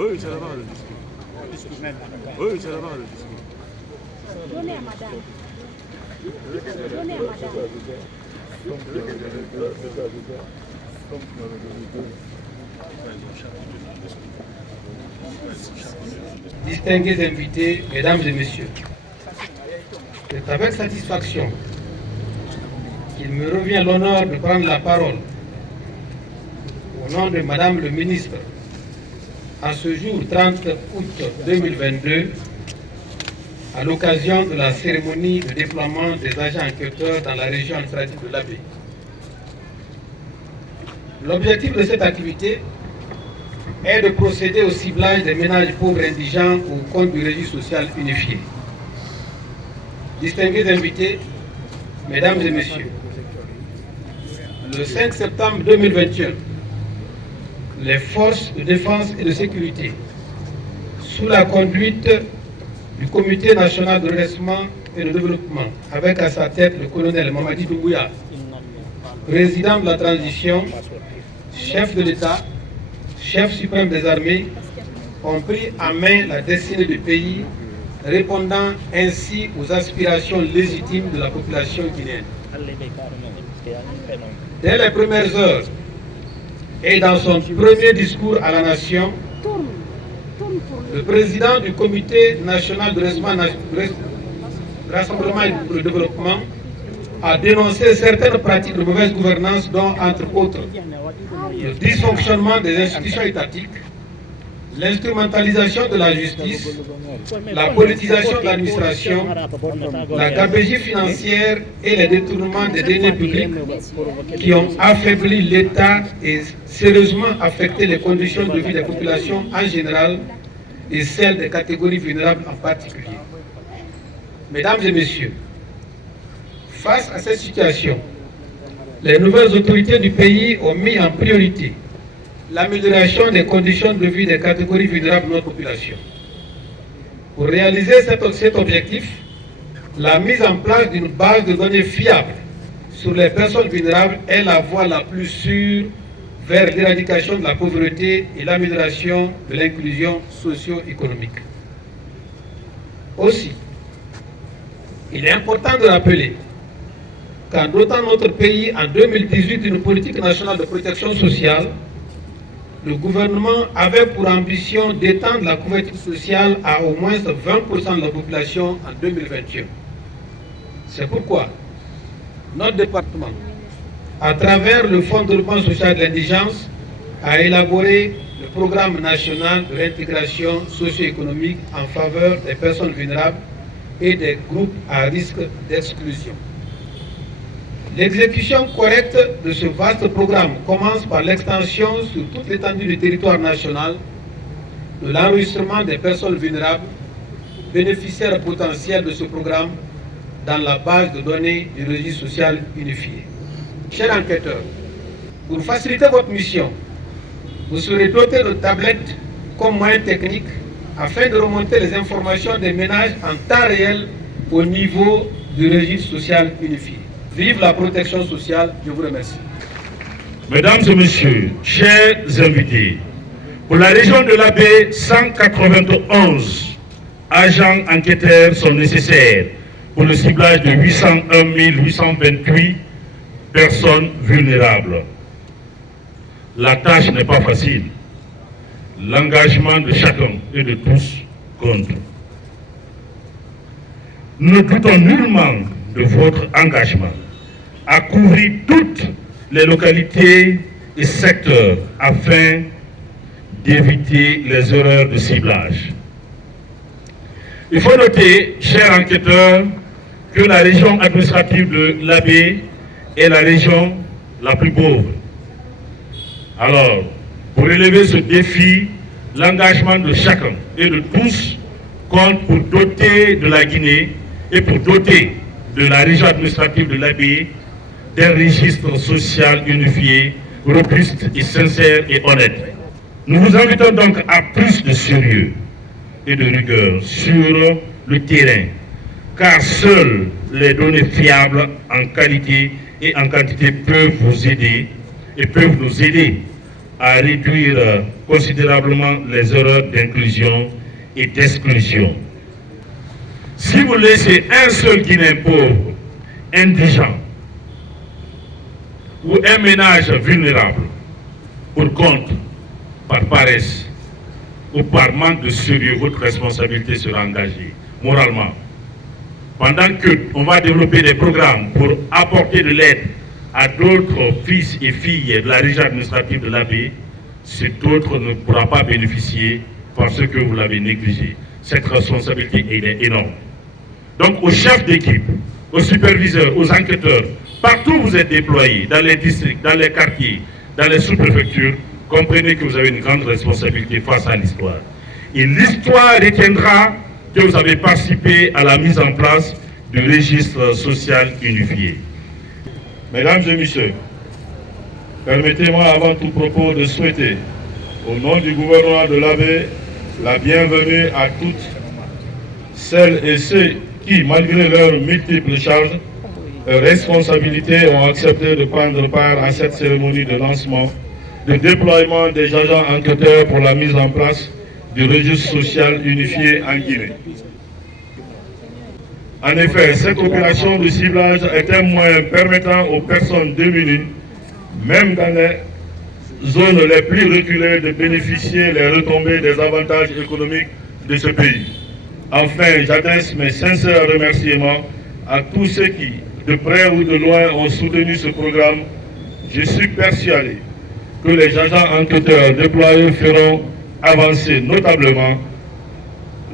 Oui, c'est là-bas le discours. Oui, c'est là-bas le discours. Donnez à madame. Donnez à madame. Distingués invités, mesdames et messieurs, c'est avec satisfaction qu'il me revient l'honneur de prendre la parole au nom de Madame le ministre en ce jour 30 août 2022 à l'occasion de la cérémonie de déploiement des agents enquêteurs dans la région administrative de l'Abbé. L'objectif de cette activité est de procéder au ciblage des ménages pauvres indigents au compte du registre social unifié. Distingués invités, mesdames et messieurs, le 5 septembre 2021, les forces de défense et de sécurité, sous la conduite du Comité national de redressement et de développement, avec à sa tête le colonel Mamadi Doumbouya, président de la transition, chef de l'État, chef suprême des armées, ont pris en main la destinée du pays, répondant ainsi aux aspirations légitimes de la population guinéenne. Dès les premières heures et dans son premier discours à la nation, le président du Comité national de rassemblement et de développement a dénoncé certaines pratiques de mauvaise gouvernance dont, entre autres, le dysfonctionnement des institutions étatiques, l'instrumentalisation de la justice, la politisation de l'administration, la gabegie financière et les détournements des deniers publics qui ont affaibli l'État et sérieusement affecté les conditions de vie des populations en général et celles des catégories vulnérables en particulier. Mesdames et messieurs, face à cette situation, les nouvelles autorités du pays ont mis en priorité l'amélioration des conditions de vie des catégories vulnérables de notre population. Pour réaliser cet objectif, la mise en place d'une base de données fiable sur les personnes vulnérables est la voie la plus sûre vers l'éradication de la pauvreté et l'amélioration de l'inclusion socio-économique. Aussi, il est important de rappeler qu'en dotant notre pays en 2018 d'une politique nationale de protection sociale, le gouvernement avait pour ambition d'étendre la couverture sociale à au moins 20% de la population en 2021. C'est pourquoi notre département, à travers le Fonds de développement social de l'indigence, a élaboré le programme national de l'intégration socio-économique en faveur des personnes vulnérables et des groupes à risque d'exclusion. L'exécution correcte de ce vaste programme commence par l'extension sur toute l'étendue du territoire national de l'enregistrement des personnes vulnérables, bénéficiaires potentiels de ce programme dans la base de données du registre social unifié. Chers enquêteurs, pour faciliter votre mission, vous serez dotés de tablettes comme moyen technique afin de remonter les informations des ménages en temps réel au niveau du registre social unifié. Vive la protection sociale, je vous remercie. Mesdames et messieurs, chers invités, pour la région de l'Abbé, 191 agents enquêteurs sont nécessaires pour le ciblage de 801 828 personnes vulnérables. La tâche n'est pas facile. L'engagement de chacun et de tous compte. Nous ne doutons nullement de votre engagement à couvrir toutes les localités et secteurs afin d'éviter les erreurs de ciblage. Il faut noter, chers enquêteurs, que la région administrative de l'Abbé est la région la plus pauvre. Alors, pour relever ce défi, l'engagement de chacun et de tous compte pour doter de la Guinée et pour doter de la région administrative de l'Abbé d'un registre social unifié, robuste et sincère et honnête. Nous vous invitons donc à plus de sérieux et de rigueur sur le terrain, car seules les données fiables en qualité et en quantité peuvent vous aider et peuvent nous aider à réduire considérablement les erreurs d'inclusion et d'exclusion. Si vous laissez un seul Guinéen pauvre, indigent, ou un ménage vulnérable pour compte, par paresse ou par manque de sérieux, votre responsabilité sera engagée moralement. Pendant qu'on va développer des programmes pour apporter de l'aide à d'autres fils et filles de la région administrative de l'AB, cet autre ne pourra pas bénéficier parce que vous l'avez négligé. Cette responsabilité est énorme. Donc aux chefs d'équipe, aux superviseurs, aux enquêteurs, partout où vous êtes déployés, dans les districts, dans les quartiers, dans les sous-préfectures, comprenez que vous avez une grande responsabilité face à l'histoire. Et l'histoire retiendra que vous avez participé à la mise en place du registre social unifié. Mesdames et messieurs, permettez-moi avant tout propos de souhaiter, au nom du gouvernement de l'AB, la bienvenue à toutes celles et ceux qui, malgré leurs multiples charges et responsabilités, ont accepté de prendre part à cette cérémonie de lancement, de déploiement des agents enquêteurs pour la mise en place du registre social unifié en Guinée. En effet, cette opération de ciblage est un moyen permettant aux personnes démunies, même dans les zones les plus reculées, de bénéficier les retombées des avantages économiques de ce pays. Enfin, j'adresse mes sincères remerciements à tous ceux qui, de près ou de loin, ont soutenu ce programme. Je suis persuadé que les agents enquêteurs déployés feront avancer notablement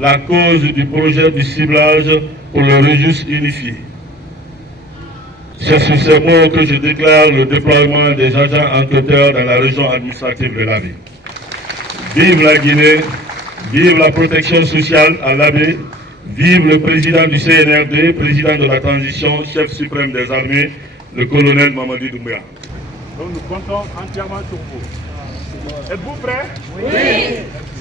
la cause du projet du ciblage pour le registre unifié. C'est sur ces mots que je déclare le déploiement des agents enquêteurs dans la région administrative de l'AB. Vive la Guinée, vive la protection sociale à l'AB, vive le président du CNRD, président de la transition, chef suprême des armées, le colonel Mamadi Doumbouya. Donc nous comptons entièrement sur vous. Êtes-vous prêts? Oui.